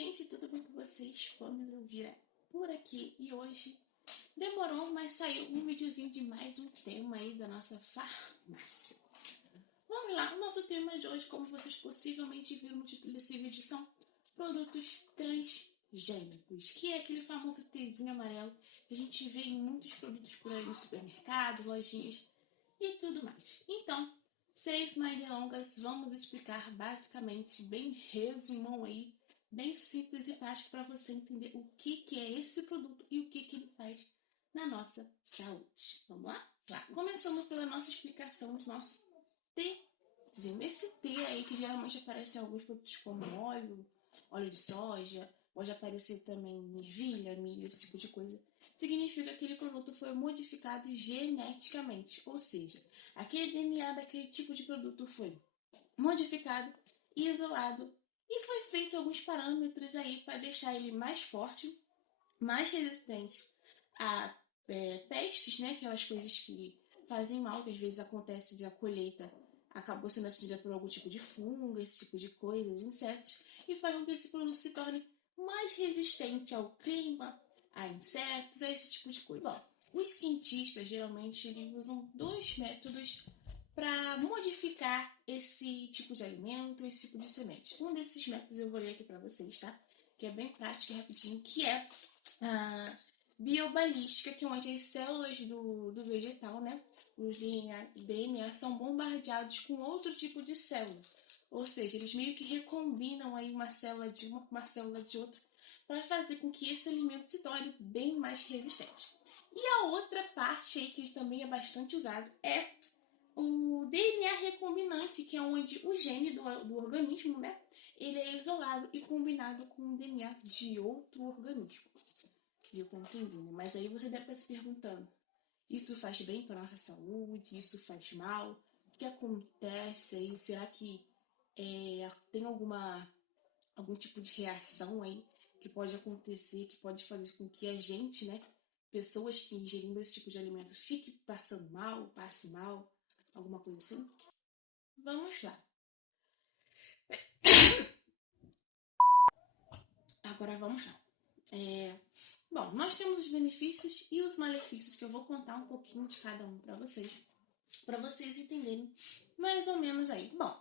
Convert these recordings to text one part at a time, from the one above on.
gente, tudo bem com vocês? Pamela Vira por aqui e hoje demorou, mas saiu um videozinho de mais um tema aí da nossa farmácia. Vamos lá, o nosso tema de hoje, como vocês possivelmente viram no título desse vídeo, são produtos transgênicos, que é aquele famoso Tzinho amarelo que a gente vê em muitos produtos por aí no supermercado, lojinhas e tudo mais. Então, sem mais delongas, vamos explicar basicamente, bem resumão aí, bem simples e prático para você entender o que é esse produto e o que ele faz na nossa saúde. Vamos lá? Começando pela nossa explicação do nosso Tzinho. Esse T aí que geralmente aparece em alguns produtos como óleo de soja, pode aparecer também ervilha, milho, esse tipo de coisa. Significa que aquele produto foi modificado geneticamente, ou seja, aquele DNA daquele tipo de produto foi modificado, isolado e foi feito alguns parâmetros aí para deixar ele mais forte, mais resistente a pestes, né, aquelas coisas que fazem mal, que às vezes acontece de a colheita acabou sendo atingida por algum tipo de fungo, esse tipo de coisas, insetos, e faz com que esse produto se torne mais resistente ao clima, a insetos, a esse tipo de coisa. Bom, os cientistas geralmente eles usam dois métodos para modificar esse tipo de alimento, esse tipo de semente. Um desses métodos eu vou ler aqui para vocês, tá? Que é bem prático e rapidinho, que é a biobalística, que é onde as células do vegetal, né, os DNA, são bombardeados com outro tipo de célula. Ou seja, eles meio que recombinam aí uma célula de uma com uma célula de outra para fazer com que esse alimento se torne bem mais resistente. E a outra parte aí que também é bastante usado é o DNA recombinante, que é onde o gene do organismo, né, ele é isolado e combinado com o DNA de outro organismo. Deu para entender, né? Mas aí você deve estar se perguntando, isso faz bem para nossa saúde? Isso faz mal? O que acontece aí? Será que tem algum tipo de reação aí que pode acontecer, que pode fazer com que a gente, né, pessoas que ingerindo esse tipo de alimento, fique passando mal, passe mal, alguma coisa assim? Vamos lá. Agora vamos lá. Bom, nós temos os benefícios e os malefícios que eu vou contar um pouquinho de cada um para vocês entenderem mais ou menos aí. Bom,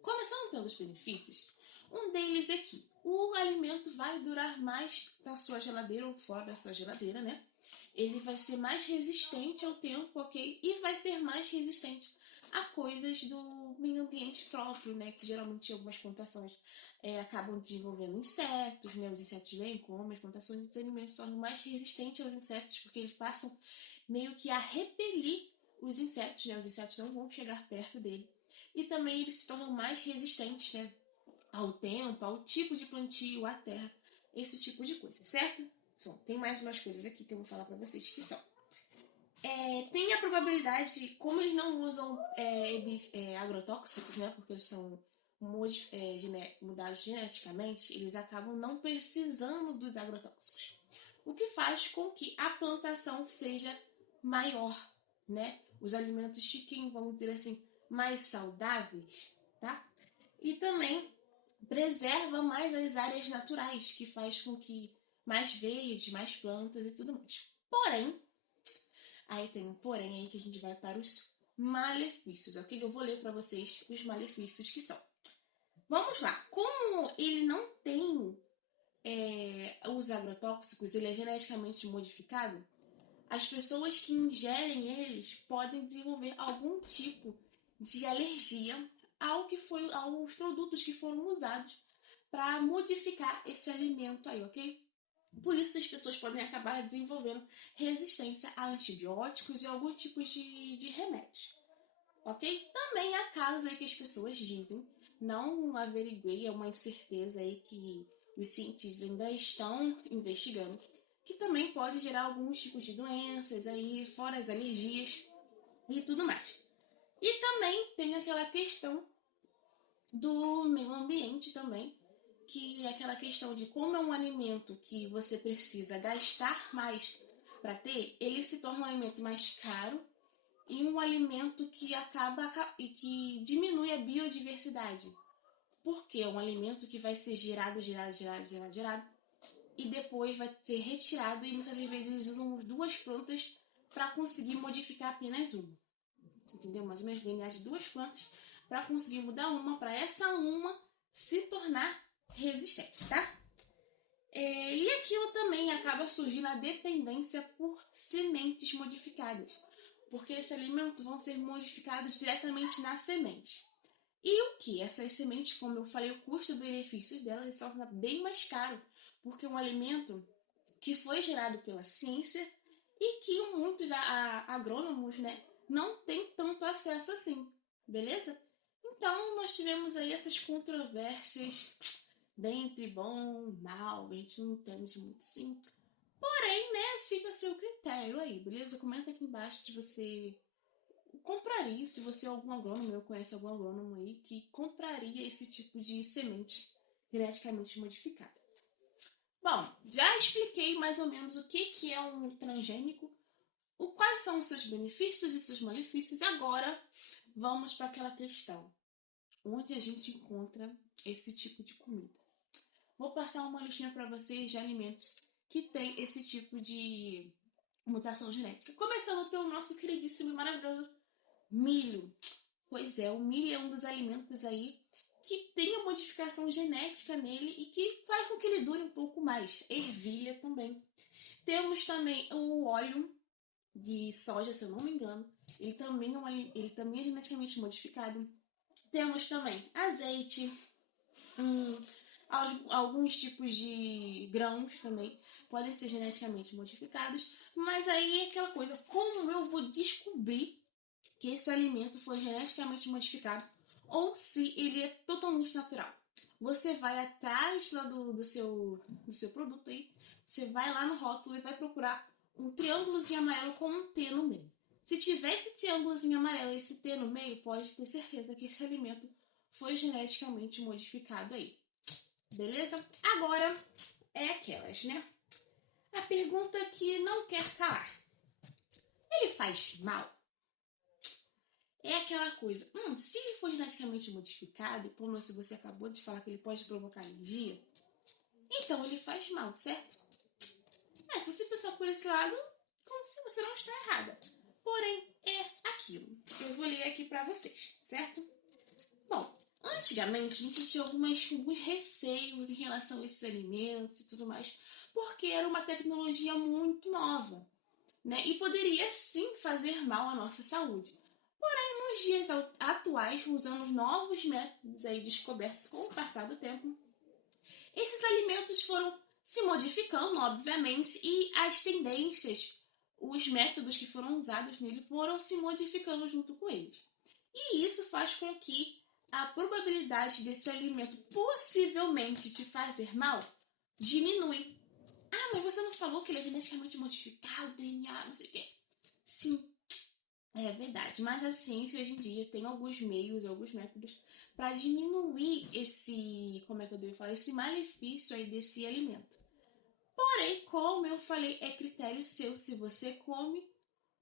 começando pelos benefícios, um deles é que o alimento vai durar mais na sua geladeira ou fora da sua geladeira, né? Ele vai ser mais resistente ao tempo, ok? E vai ser mais resistente a coisas do meio ambiente próprio, né? Que geralmente algumas plantações acabam desenvolvendo insetos, né? Os insetos vêm, comem, as plantações de alimentos são mais resistentes aos insetos, porque eles passam meio que a repelir os insetos, né? Os insetos não vão chegar perto dele. E também eles se tornam mais resistentes, né? Ao tempo, ao tipo de plantio, à terra, esse tipo de coisa, certo? Bom, tem mais umas coisas aqui que eu vou falar para vocês que são. Tem a probabilidade, como eles não usam agrotóxicos, né? Porque eles são mudados geneticamente, eles acabam não precisando dos agrotóxicos. O que faz com que a plantação seja maior, né? Os alimentos fiquem, vamos dizer assim, mais saudáveis, tá? E também preserva mais as áreas naturais, que faz com que mais verde, mais plantas e tudo mais. Porém, aí tem um porém aí que a gente vai para os malefícios, ok? Eu vou ler para vocês os malefícios que são. Vamos lá. Como ele não tem os agrotóxicos, ele é geneticamente modificado, as pessoas que ingerem eles podem desenvolver algum tipo de alergia aos produtos que foram usados para modificar esse alimento aí, ok? Por isso as pessoas podem acabar desenvolvendo resistência a antibióticos e algum tipo de remédios, ok? Também há casos aí que as pessoas dizem, não averiguei, é uma incerteza aí que os cientistas ainda estão investigando, que também pode gerar alguns tipos de doenças aí, fora as alergias e tudo mais. E também tem aquela questão do meio ambiente também, que é aquela questão de como é um alimento que você precisa gastar mais para ter, ele se torna um alimento mais caro e um alimento que acaba e que diminui a biodiversidade. porque é um alimento que vai ser gerado, e depois vai ser retirado, e muitas vezes eles usam 2 plantas para conseguir modificar apenas uma. Entendeu? Mais ou menos DNA de 2 plantas para conseguir mudar uma, para essa uma se tornar resistente, tá? E aquilo também acaba surgindo a dependência por sementes modificadas, porque esses alimentos vão ser modificados diretamente na semente. E o que? Essas sementes, como eu falei, o custo-benefício delas se torna bem mais caro, porque é um alimento que foi gerado pela ciência e que muitos agrônomos, né, não têm tanto acesso assim, beleza? Então, nós tivemos aí essas controvérsias bem entre bom e mal, a gente não entende muito assim. Porém, né, fica a seu critério aí, beleza? Comenta aqui embaixo se você compraria, se você é algum agrônomo, eu conheço algum agrônomo aí que compraria esse tipo de semente geneticamente modificada. Bom, já expliquei mais ou menos o que é um transgênico, quais são os seus benefícios e seus malefícios. Agora, vamos para aquela questão. Onde a gente encontra esse tipo de comida? Vou passar uma listinha para vocês de alimentos que tem esse tipo de mutação genética. Começando pelo nosso queridíssimo e maravilhoso milho. Pois é, o milho é um dos alimentos aí que tem a modificação genética nele e que faz com que ele dure um pouco mais. Ervilha também. Temos também o óleo de soja, se eu não me engano. Ele também é geneticamente modificado. Temos também azeite, hum, alguns tipos de grãos também podem ser geneticamente modificados. Mas aí é aquela coisa, como eu vou descobrir que esse alimento foi geneticamente modificado ou se ele é totalmente natural? Você vai atrás lá do seu produto aí, você vai lá no rótulo e vai procurar um triângulozinho amarelo com um T no meio. Se tiver esse triângulozinho amarelo e esse T no meio, pode ter certeza que esse alimento foi geneticamente modificado aí. Beleza? Agora é aquelas, né? A pergunta que não quer calar. Ele faz mal? É aquela coisa, se ele for geneticamente modificado, como se você acabou de falar que ele pode provocar alergia, então ele faz mal, certo? Se você pensar por esse lado, como se você não está errada. Porém, é aquilo. Eu vou ler aqui pra vocês, certo? Bom, antigamente a gente tinha alguns receios em relação a esses alimentos e tudo mais, porque era uma tecnologia muito nova, né? E poderia sim fazer mal à nossa saúde. Nos dias atuais, usando os novos métodos aí descobertos com o passar do tempo, esses alimentos foram se modificando, obviamente, e as tendências, os métodos que foram usados nele foram se modificando junto com eles. E isso faz com que a probabilidade desse alimento possivelmente te fazer mal diminui. Mas você não falou que ele é geneticamente modificado, DNA, não sei o quê. Sim, é verdade, mas a ciência hoje em dia tem alguns meios, alguns métodos para diminuir como é que eu devo falar, esse malefício aí desse alimento. Porém, como eu falei, é critério seu se você come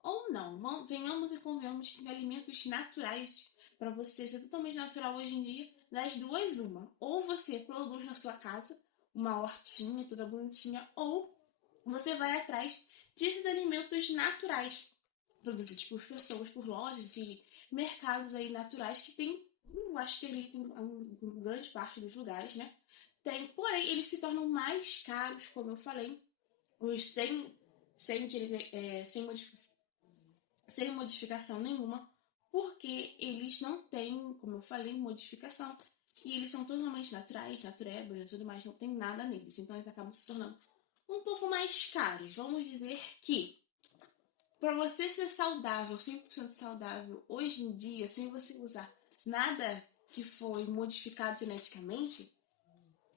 ou não. Venhamos e convenhamos que alimentos naturais, para você ser totalmente natural hoje em dia, das duas uma. Ou você produz na sua casa uma hortinha toda bonitinha, ou você vai atrás desses alimentos naturais produzidos por pessoas, por lojas e mercados aí naturais que tem, eu acho que ele tem uma grande parte dos lugares, né? Tem, porém, eles se tornam mais caros, como eu falei, os sem modificação nenhuma, porque eles não têm, como eu falei, modificação. E eles são totalmente naturais, naturebas e tudo mais, não tem nada neles. Então eles acabam se tornando um pouco mais caros. Vamos dizer que para você ser saudável, 100% saudável, hoje em dia, sem você usar nada que foi modificado geneticamente,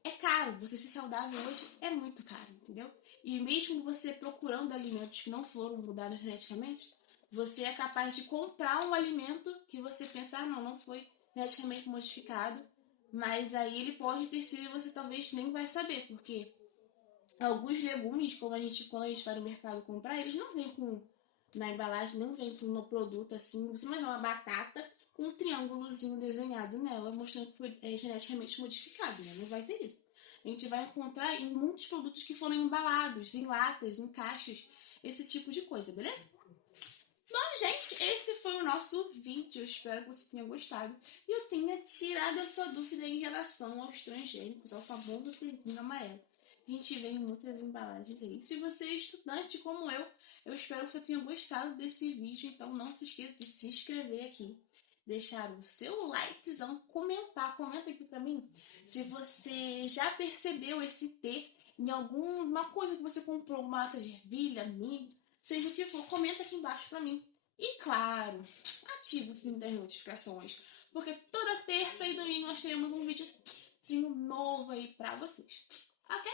é caro. Você ser saudável hoje é muito caro, entendeu? E mesmo você procurando alimentos que não foram mudados geneticamente, você é capaz de comprar um alimento que você pensa, não foi geneticamente modificado, mas aí ele pode ter sido e você talvez nem vai saber, porque alguns legumes, quando a gente vai no mercado comprar, eles não vêm com na embalagem, não vem no produto assim, você não vai ver uma batata um triângulozinho desenhado nela, mostrando que foi geneticamente modificado, né? Não vai ter isso. A gente vai encontrar em muitos produtos que foram embalados, em latas, em caixas, esse tipo de coisa, beleza? Bom, gente, esse foi o nosso vídeo. Eu espero que você tenha gostado e eu tenha tirado a sua dúvida em relação aos transgênicos, ao famoso pezinho amarelo. A gente vê em muitas embalagens aí. Se você é estudante como eu espero que você tenha gostado desse vídeo. Então não se esqueça de se inscrever aqui, deixar o seu likezão, comentar. Comenta aqui pra mim se você já percebeu esse T em alguma coisa que você comprou, uma lata de ervilha, milho, seja o que for, comenta aqui embaixo pra mim. E claro, ative o sininho das notificações, porque toda terça e domingo nós teremos um videozinho novo aí pra vocês. Ok?